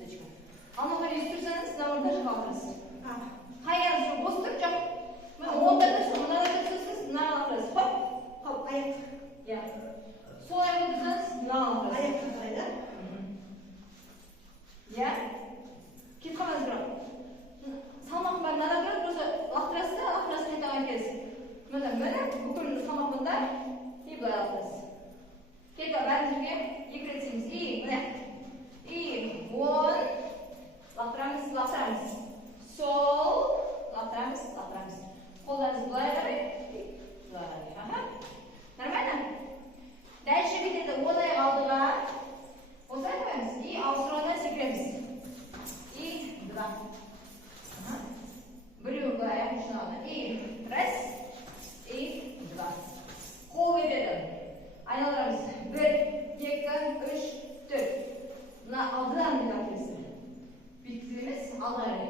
точка. Ана қарай тұрсаңыз, мына орында қалдырасыз. Қайдан жоқ, бос тұр, жоқ. Мына онда тұрсыз, мынада тұрсыз, мына қалдырасыз. Хоп, аяқ. Иә. Сол аяқта тұрсаңыз, мына қалдырасыз. Аяққа қарай да? Иә. Кетіп қалмаңыз бірақ. Салмақ бар, мынада тұрып, просто лақтырасыз да, лақтырасыз қайтадан келесіз. Міне, бүкіл салмақ бұнда, и былай лақтырасыз. Кетіп, бәрін жерге екі рет істейміз. И, міне. И, он. Лақтырамыз, лақтырамыз. Сол. Лақтырамыз, лақтырамыз. Қолдарыңыз былай қарай. Былай қарай. Нормально? Дальше кетеді, он аяқ алдыға. Осылай қоямыз. И ауыстырудан секіреміз. И, два. Біреу былай аяқ ұшына. И, раз. И, два. Қол береді. Айналдырамыз. Бір, екі, үш, төрт. Мына алдыдан бір әкелесі. Бүйтіп емес, алға қарай.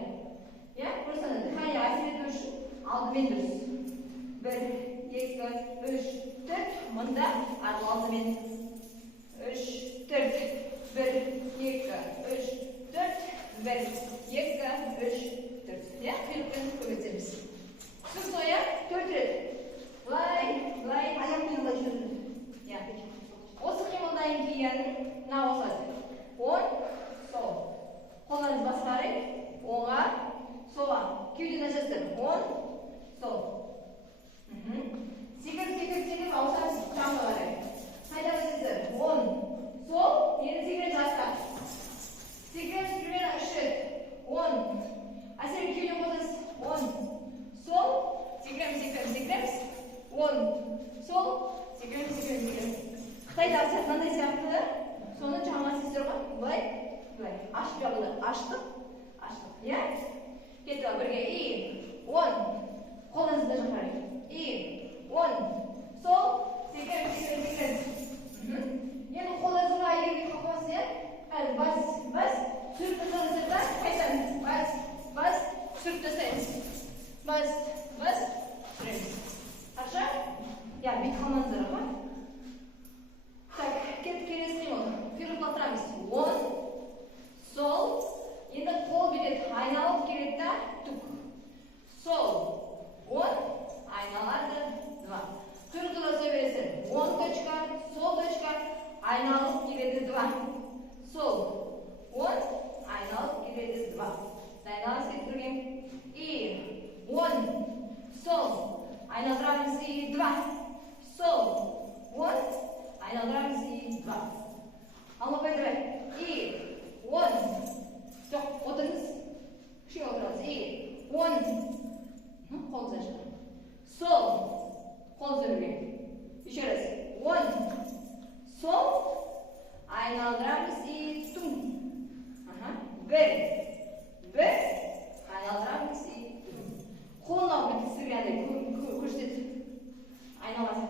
Иә, просто дыхание әсер ету үшін алдымен дұрыс. Бір, екі, үш, төрт. Мұнда алдымен. Үш, төрт. Бір, екі, үш, төрт. Бір, екі, үш, төрт. Иә, құйрықпен көбейтеміз. Сұқ соя, төрт рет. Былай, былай, аяқпен былай жүрді. Иә. Осы қимылдан кейін мына осылай. Он, сол. Қолдарыңыз басқарай. Оңға, соға. Кеудені ашасыздар. Он, сол. Секіріп, ауысамыз жанға қарай. Қайда басасыздар. Он, сол. Енді секіріп жасқа. Секіріп, үш рет. Он. Әсер кеудені қосасыз. Он, сол. Секіреміз. Он, сол. Секіреміз. Қытайда мынандай сияқты. Соны жаңа сіздер ғой. Былай. Ашып жабылды. Аштық. Иә? Кетті бірге. И, он. Қолыңызды жақарай. И, он. Сол. Секіріп. Енді қолыңызға егер қақпасы, иә? Бас. Сүріп тұрсаңыздар да, қайтамыз. Бас. Сүріп тұрсаңыз. Бас. Сүреміз. Аша? Иә, бет қалмаңыздар, ға? Так, кетіп келесі қимыл. Құйрық лақтырамыз. Он, сол. Енді қол береді. Айналып келеді да, тук. Сол. Он, айналады. Два. Құйрық тұра сөй бересің. Он точка, сол точка, айналып келеді. Два. Сол. Он, айналып келеді. Два. Айналып кетірген. И, он, сол. Айналдырамыз. И, два. Сол. Он, айналдырамыз. И, два. Алып қайтырай. И, он. Жоқ, отырыңыз. Кішке отырыңыз. И, он. Қолыңызды ашқан. Сол. Қолыңызды өрген. Еще раз. Он. Сол. Айналдырамыз. И, тум. Бір. Айналдырамыз. И, тум. Қолын алып бітісіргенде көрсетіп. Айналасын.